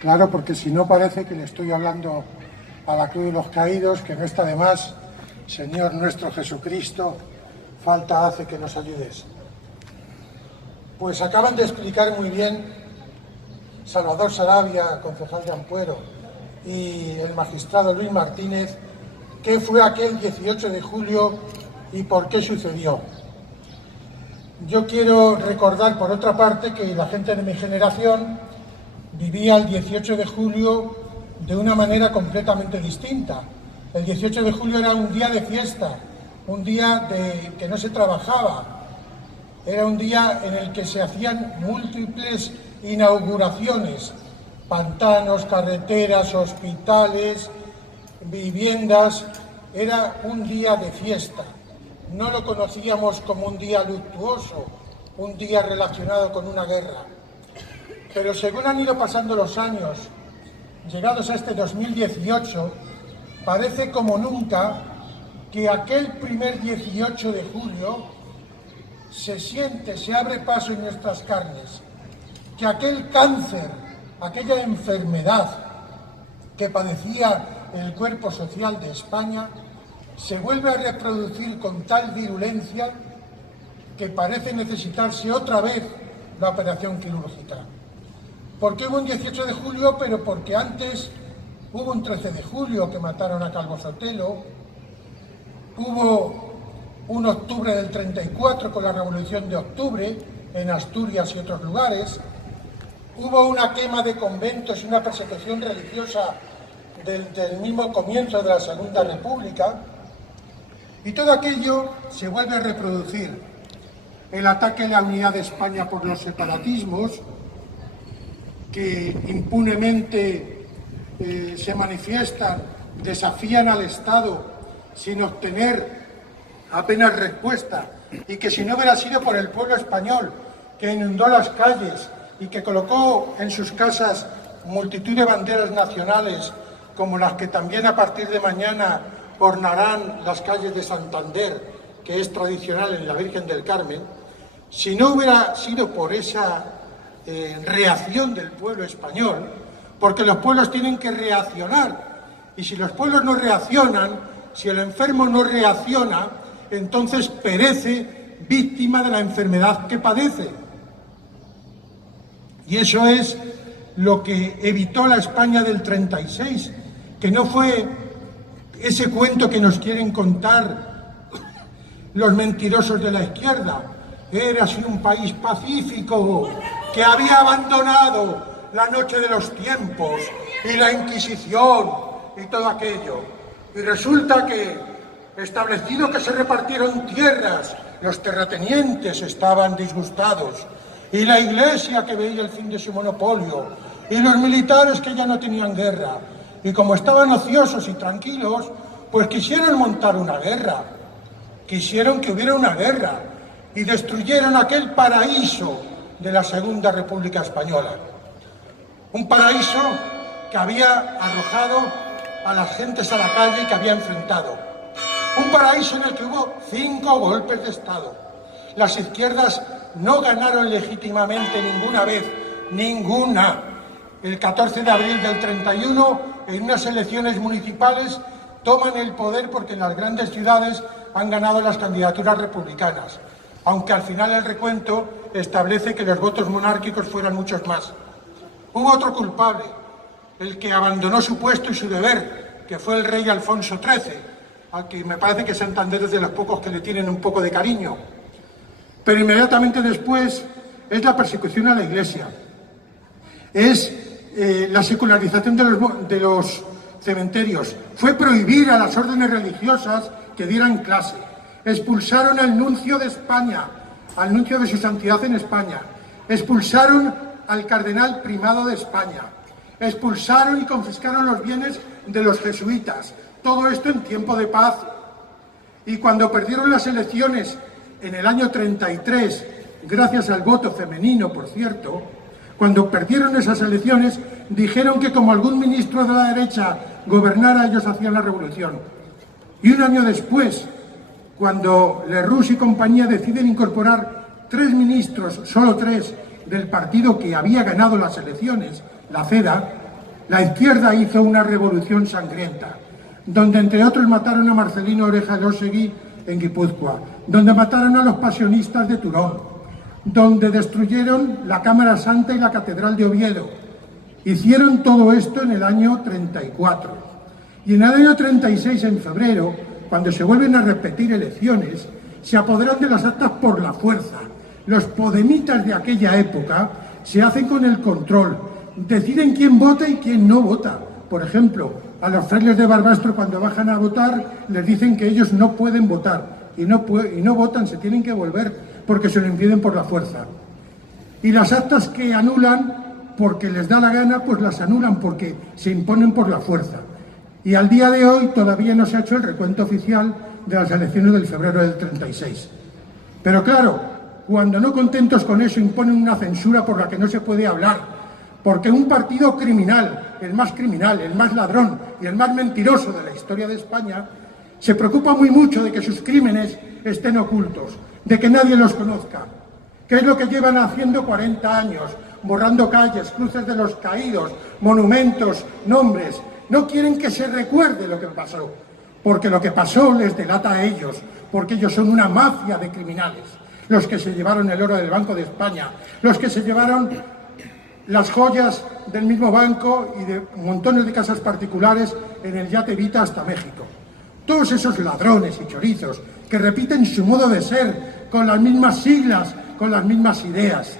Claro, porque si no parece que le estoy hablando a la cruz de los caídos, que no está de más. Señor nuestro Jesucristo, falta hace que nos ayudes. Pues acaban de explicar muy bien Salvador Sarabia, concejal de Ampuero, y el magistrado Luis Martínez, qué fue aquel 18 de julio y por qué sucedió. Yo quiero recordar, por otra parte, que la gente de mi generación vivía el 18 de julio de una manera completamente distinta. El 18 de julio era un día de fiesta, un día que no se trabajaba, era un día en el que se hacían múltiples inauguraciones, pantanos, carreteras, hospitales, viviendas. Era un día de fiesta. No lo conocíamos como un día luctuoso, un día relacionado con una guerra. Pero según han ido pasando los años, llegados a este 2018, parece como nunca que aquel primer 18 de julio se siente, se abre paso en nuestras carnes, que aquel cáncer, aquella enfermedad que padecía el cuerpo social de España, se vuelve a reproducir con tal virulencia que parece necesitarse otra vez la operación quirúrgica. ¿Por qué hubo un 18 de julio? Pero porque antes hubo un 13 de julio que mataron a Calvo Sotelo, hubo un octubre del 34 con la Revolución de Octubre en Asturias y otros lugares, hubo una quema de conventos y una persecución religiosa del mismo comienzo de la Segunda República, y todo aquello se vuelve a reproducir. El ataque a la unidad de España por los separatismos, que impunemente se manifiestan, desafían al Estado sin obtener apenas respuesta, y que si no hubiera sido por el pueblo español que inundó las calles y que colocó en sus casas multitud de banderas nacionales, como las que también a partir de mañana ornarán las calles de Santander, que es tradicional en la Virgen del Carmen, si no hubiera sido por esa reacción del pueblo español, porque los pueblos tienen que reaccionar, y si los pueblos no reaccionan, si el enfermo no reacciona, entonces perece víctima de la enfermedad que padece. Y eso es lo que evitó la España del 36, que no fue ese cuento que nos quieren contar los mentirosos de la izquierda. Era así un país pacífico que había abandonado la noche de los tiempos y la Inquisición y todo aquello. Y resulta que, establecido que se repartieron tierras, los terratenientes estaban disgustados, y la Iglesia que veía el fin de su monopolio, y los militares que ya no tenían guerra, y como estaban ociosos y tranquilos, pues quisieron montar una guerra, quisieron que hubiera una guerra, y destruyeron aquel paraíso de la Segunda República Española. Un paraíso que había arrojado a las gentes a la calle y que había enfrentado. Un paraíso en el que hubo 5 golpes de Estado. Las izquierdas no ganaron legítimamente ninguna vez, ninguna. El 14 de abril del 31, en unas elecciones municipales, toman el poder porque en las grandes ciudades han ganado las candidaturas republicanas, aunque al final el recuento establece que los votos monárquicos fueran muchos más. Hubo otro culpable, el que abandonó su puesto y su deber, que fue el rey Alfonso XIII, al que me parece que Santander es de los pocos que le tienen un poco de cariño. Pero inmediatamente después es la persecución a la Iglesia, es la secularización de los cementerios, fue prohibir a las órdenes religiosas que dieran clase, expulsaron al nuncio de España, al nuncio de su santidad en España, expulsaron al cardenal primado de España, expulsaron y confiscaron los bienes de los jesuitas, todo esto en tiempo de paz. Y cuando perdieron las elecciones en el año 33, gracias al voto femenino, por cierto, cuando perdieron esas elecciones, dijeron que como algún ministro de la derecha gobernara, ellos hacían la revolución. Y un año después, cuando Lerroux y compañía deciden incorporar 3 ministros, solo 3, del partido que había ganado las elecciones, la CEDA, La izquierda hizo una revolución sangrienta, donde entre otros mataron a Marcelino Oreja Elósegui en Guipúzcoa, donde mataron a los pasionistas de Turón, donde destruyeron la Cámara Santa y la Catedral de Oviedo. Hicieron todo esto en el año 34. Y en el año 36, en febrero, cuando se vuelven a repetir elecciones, se apoderan de las actas por la fuerza. Los podemitas de aquella época se hacen con el control, deciden quién vota y quién no vota. Por ejemplo, a los frailes de Barbastro, cuando bajan a votar, les dicen que ellos no pueden votar y no votan, se tienen que volver porque se lo impiden por la fuerza. Y las actas que anulan porque les da la gana, pues las anulan porque se imponen por la fuerza. Y al día de hoy todavía no se ha hecho el recuento oficial de las elecciones del febrero del 36. Pero claro, cuando no contentos con eso imponen una censura por la que no se puede hablar, porque un partido criminal, el más ladrón y el más mentiroso de la historia de España, se preocupa muy mucho de que sus crímenes estén ocultos, de que nadie los conozca. ¿Qué es lo que llevan haciendo 40 años? Borrando calles, cruces de los caídos, monumentos, nombres. No quieren que se recuerde lo que pasó, porque lo que pasó les delata a ellos, porque ellos son una mafia de criminales, los que se llevaron el oro del Banco de España, los que se llevaron las joyas del mismo banco y de montones de casas particulares en el yate Vita hasta México. Todos esos ladrones y chorizos que repiten su modo de ser con las mismas siglas, con las mismas ideas.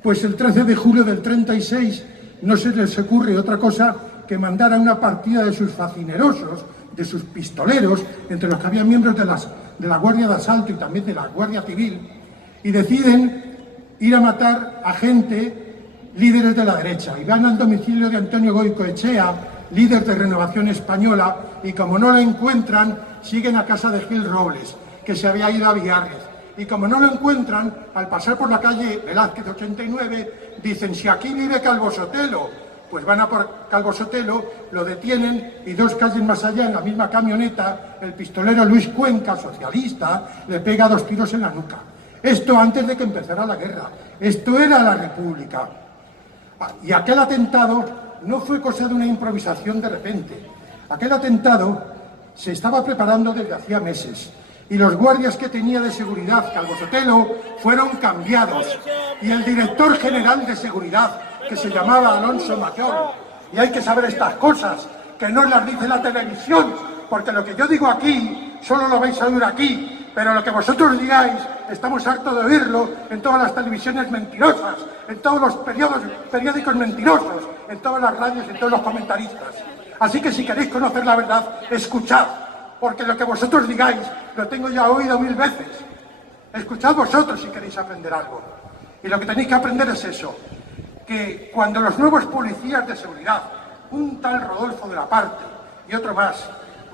Pues el 13 de julio del 36 no se les ocurre otra cosa que mandar a una partida de sus facinerosos, de sus pistoleros, entre los que había miembros de la Guardia de Asalto y también de la Guardia Civil, y deciden ir a matar a gente, líderes de la derecha, y van al domicilio de Antonio Goicoechea, líder de Renovación Española, y como no lo encuentran, siguen a casa de Gil Robles, que se había ido a Villarres. Y como no lo encuentran, al pasar por la calle Velázquez 89, dicen, si aquí vive Calvo Sotelo, pues van a por Calvo Sotelo, lo detienen y 2 calles más allá, en la misma camioneta, el pistolero Luis Cuenca, socialista, le pega 2 tiros en la nuca. Esto antes de que empezara la guerra. Esto era la República. Y aquel atentado no fue cosa de una improvisación de repente. Aquel atentado se estaba preparando desde hacía meses. Y los guardias que tenía de seguridad Calvo Sotelo fueron cambiados. Y el director general de seguridad, que se llamaba Alonso Mayor, y hay que saber estas cosas, que no las dice la televisión, porque lo que yo digo aquí, solo lo vais a oír aquí, pero lo que vosotros digáis, estamos hartos de oírlo en todas las televisiones mentirosas, en todos los periódicos mentirosos, en todas las radios, en todos los comentaristas. Así que si queréis conocer la verdad, escuchad, porque lo que vosotros digáis lo tengo ya oído 1000 veces. Escuchad vosotros si queréis aprender algo. Y lo que tenéis que aprender es eso, que cuando los nuevos policías de seguridad, un tal Rodolfo de la Parte y otro más,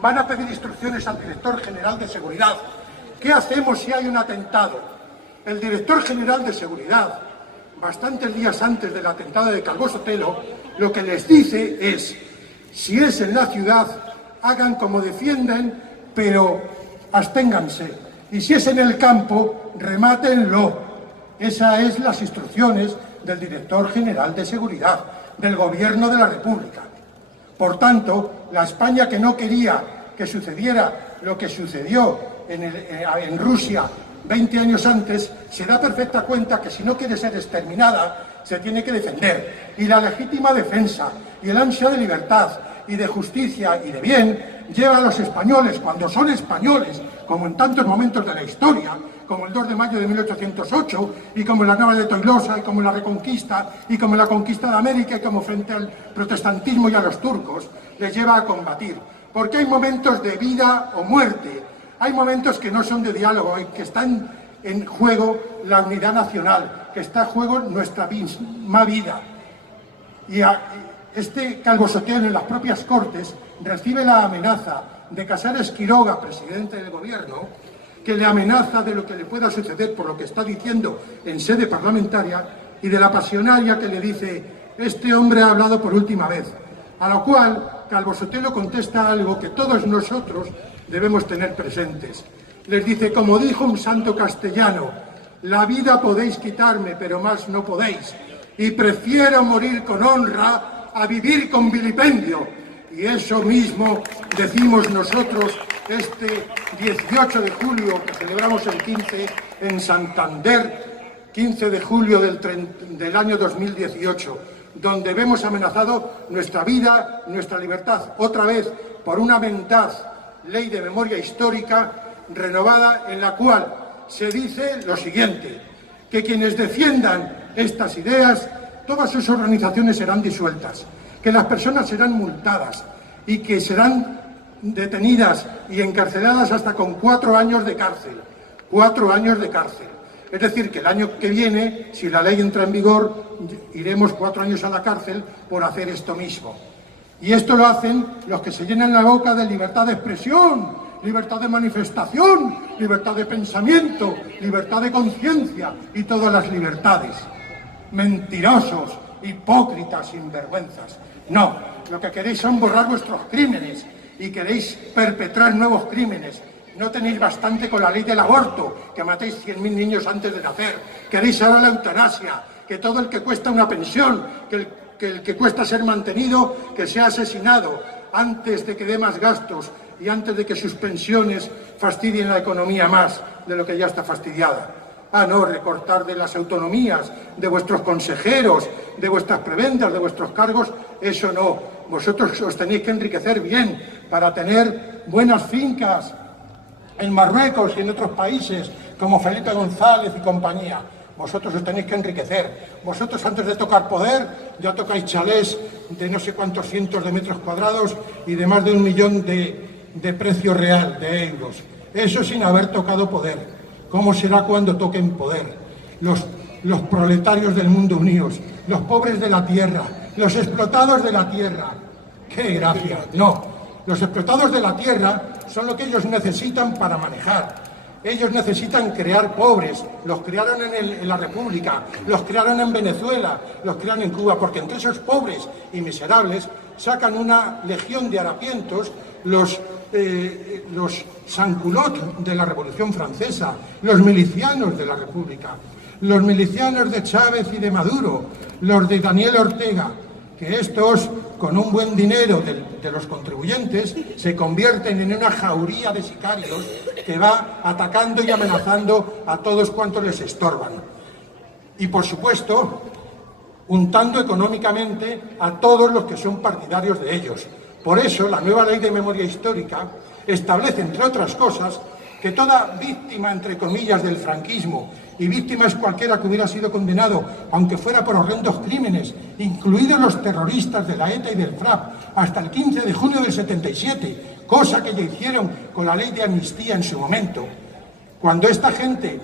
van a pedir instrucciones al director general de seguridad, ¿qué hacemos si hay un atentado? El director general de seguridad, bastantes días antes del atentado de Calvo Sotelo, lo que les dice es, si es en la ciudad, hagan como defienden, pero absténganse. Y si es en el campo, remátenlo. Esas son las instrucciones del director general de seguridad, del gobierno de la República. Por tanto, la España que no quería que sucediera lo que sucedió en Rusia 20 años antes, se da perfecta cuenta que si no quiere ser exterminada, se tiene que defender. Y la legítima defensa y el ansia de libertad y de justicia y de bien lleva a los españoles, cuando son españoles, como en tantos momentos de la historia, como el 2 de mayo de 1808, y como en la Nava de Tolosa, y como en la Reconquista, y como en la conquista de América, y como frente al protestantismo y a los turcos, les lleva a combatir. Porque hay momentos de vida o muerte, hay momentos que no son de diálogo, que están en juego la unidad nacional, que está en juego nuestra misma vida. Y este Calvo Sotelo en las propias Cortes recibe la amenaza de Casares Quiroga, presidente del gobierno, que le amenaza de lo que le pueda suceder por lo que está diciendo en sede parlamentaria, y de la pasionaria que le dice, este hombre ha hablado por última vez. A lo cual Calvo Sotelo contesta algo que todos nosotros debemos tener presentes. Les dice, como dijo un santo castellano, la vida podéis quitarme, pero más no podéis, y prefiero morir con honra a vivir con vilipendio. Y eso mismo decimos nosotros este 18 de julio, que celebramos el 15 en Santander, 15 de julio del año 2018, donde vemos amenazado nuestra vida, nuestra libertad, otra vez por una mendaz ley de memoria histórica renovada, en la cual se dice lo siguiente: que quienes defiendan estas ideas, todas sus organizaciones serán disueltas, que las personas serán multadas y que serán detenidas y encarceladas hasta con 4 años de cárcel. 4 años de cárcel. Es decir, que el año que viene, si la ley entra en vigor, iremos 4 años a la cárcel por hacer esto mismo. Y esto lo hacen los que se llenan la boca de libertad de expresión, libertad de manifestación, libertad de pensamiento, libertad de conciencia y todas las libertades. Mentirosos, hipócritas, sinvergüenzas. No, lo que queréis son borrar vuestros crímenes y queréis perpetrar nuevos crímenes. No tenéis bastante con la ley del aborto, que matéis 100.000 niños antes de nacer. Queréis ahora la eutanasia, que todo el que cuesta una pensión, que el que cuesta ser mantenido, que sea asesinado antes de que dé más gastos y antes de que sus pensiones fastidien la economía más de lo que ya está fastidiada. Ah, no, recortar de las autonomías, de vuestros consejeros, de vuestras prebendas, de vuestros cargos, eso no. Vosotros os tenéis que enriquecer bien para tener buenas fincas en Marruecos y en otros países, como Felipe González y compañía. Vosotros os tenéis que enriquecer. Vosotros, antes de tocar poder, ya tocáis chalés de no sé cuántos cientos de metros cuadrados y de más de 1 millón de precio real, de euros. Eso sin haber tocado poder. ¿Cómo será cuando toquen poder? Los proletarios del mundo unidos, los pobres de la tierra, los explotados de la tierra. ¡Qué gracia! No, los explotados de la tierra son lo que ellos necesitan para manejar. Ellos necesitan crear pobres, los crearon en la República, los crearon en Venezuela, los crearon en Cuba, porque entre esos pobres y miserables sacan una legión de harapientos, los sans-culottes de la Revolución Francesa, los milicianos de la República, los milicianos de Chávez y de Maduro, los de Daniel Ortega, que estos, con un buen dinero de los contribuyentes, se convierten en una jauría de sicarios que va atacando y amenazando a todos cuantos les estorban. Y, por supuesto, untando económicamente a todos los que son partidarios de ellos. Por eso, la nueva ley de memoria histórica establece, entre otras cosas, que toda víctima, entre comillas, del franquismo, y víctima es cualquiera que hubiera sido condenado, aunque fuera por horrendos crímenes, incluidos los terroristas de la ETA y del FRAP, hasta el 15 de junio del 77, cosa que ya hicieron con la ley de amnistía en su momento. Cuando esta gente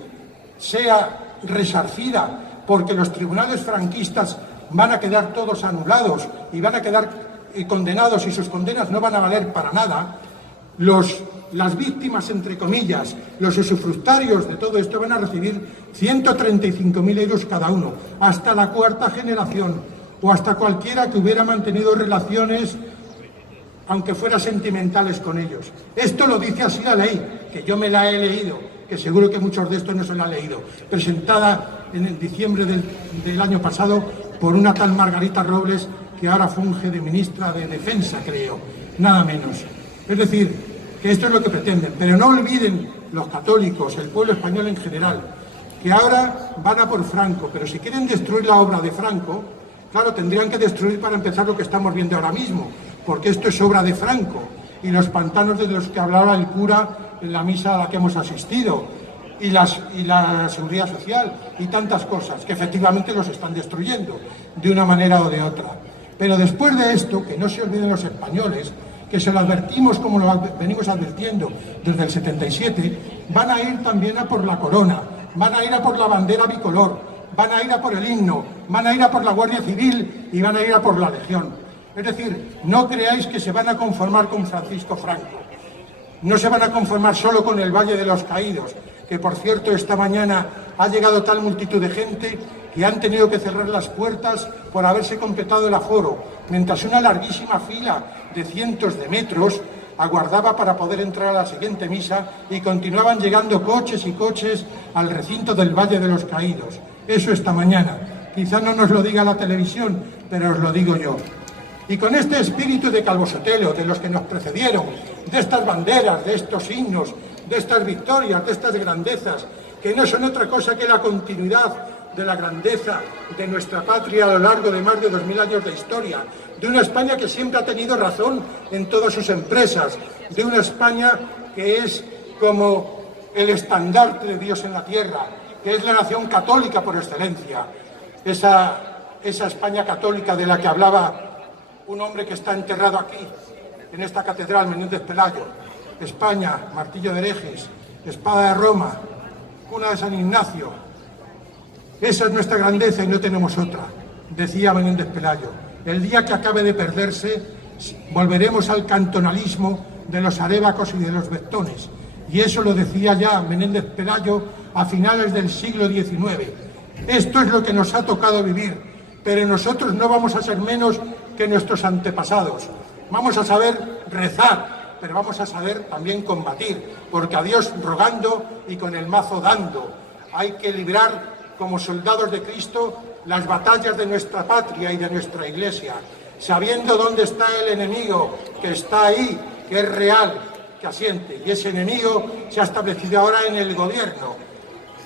sea resarcida porque los tribunales franquistas van a quedar todos anulados y van a quedar condenados y sus condenas no van a valer para nada, las víctimas, entre comillas, los usufructarios de todo esto van a recibir 135.000 euros cada uno, hasta la 4ª generación, o hasta cualquiera que hubiera mantenido relaciones, aunque fuera sentimentales con ellos. Esto lo dice así la ley, que yo me la he leído, que seguro que muchos de estos no se la han leído, presentada en diciembre del año pasado por una tal Margarita Robles, que ahora funge de ministra de Defensa, creo, nada menos. Es decir, que esto es lo que pretenden, pero no olviden los católicos, el pueblo español en general, que ahora van a por Franco, pero si quieren destruir la obra de Franco, claro, tendrían que destruir para empezar lo que estamos viendo ahora mismo, porque esto es obra de Franco, y los pantanos de los que hablaba el cura en la misa a la que hemos asistido, y la seguridad social, y tantas cosas, que efectivamente los están destruyendo, de una manera o de otra. Pero después de esto, que no se olviden los españoles, que se lo advertimos como lo venimos advirtiendo desde el 77, van a ir también a por la corona, van a ir a por la bandera bicolor, van a ir a por el himno, van a ir a por la Guardia Civil y van a ir a por la Legión. Es decir, no creáis que se van a conformar con Francisco Franco, no se van a conformar solo con el Valle de los Caídos, que por cierto esta mañana ha llegado tal multitud de gente que han tenido que cerrar las puertas por haberse completado el aforo, mientras una larguísima fila de cientos de metros aguardaba para poder entrar a la siguiente misa y continuaban llegando coches y coches al recinto del Valle de los Caídos. Eso esta mañana. Quizá no nos lo diga la televisión, pero os lo digo yo. Y con este espíritu de Calvo Sotelo, de los que nos precedieron, de estas banderas, de estos himnos, de estas victorias, de estas grandezas, que no son otra cosa que la continuidad de la grandeza de nuestra patria a lo largo de más de 2000 años de historia, de una España que siempre ha tenido razón en todas sus empresas, de una España que es como el estandarte de Dios en la tierra, que es la nación católica por excelencia, esa España católica de la que hablaba un hombre que está enterrado aquí, en esta catedral, Menéndez Pelayo. España, martillo de herejes, espada de Roma, cuna de San Ignacio. Esa es nuestra grandeza y no tenemos otra, decía Menéndez Pelayo. El día que acabe de perderse, volveremos al cantonalismo de los arébacos y de los bectones. Y eso lo decía ya Menéndez Pelayo a finales del siglo XIX. Esto es lo que nos ha tocado vivir, pero nosotros no vamos a ser menos que nuestros antepasados. Vamos a saber rezar, pero vamos a saber también combatir, porque a Dios rogando y con el mazo dando. Hay que librar como soldados de Cristo las batallas de nuestra patria y de nuestra Iglesia, sabiendo dónde está el enemigo, que está ahí, que es real, que asiente. Y ese enemigo se ha establecido ahora en el gobierno.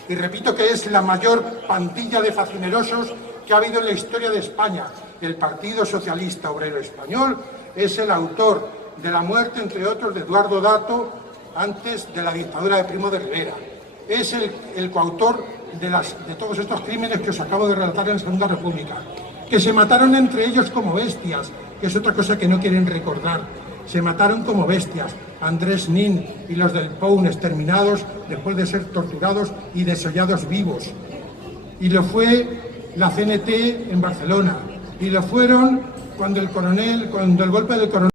Y repito que es la mayor pandilla de facinerosos que ha habido en la historia de España. El Partido Socialista Obrero Español es el autor de la muerte, entre otros, de Eduardo Dato, antes de la dictadura de Primo de Rivera. Es el coautor de todos estos crímenes que os acabo de relatar en la Segunda República, que se mataron entre ellos como bestias, que es otra cosa que no quieren recordar. Se mataron como bestias, Andrés Nin y los del POUN exterminados después de ser torturados y desollados vivos. Y lo fue la CNT en Barcelona, y lo fueron cuando el golpe del coronel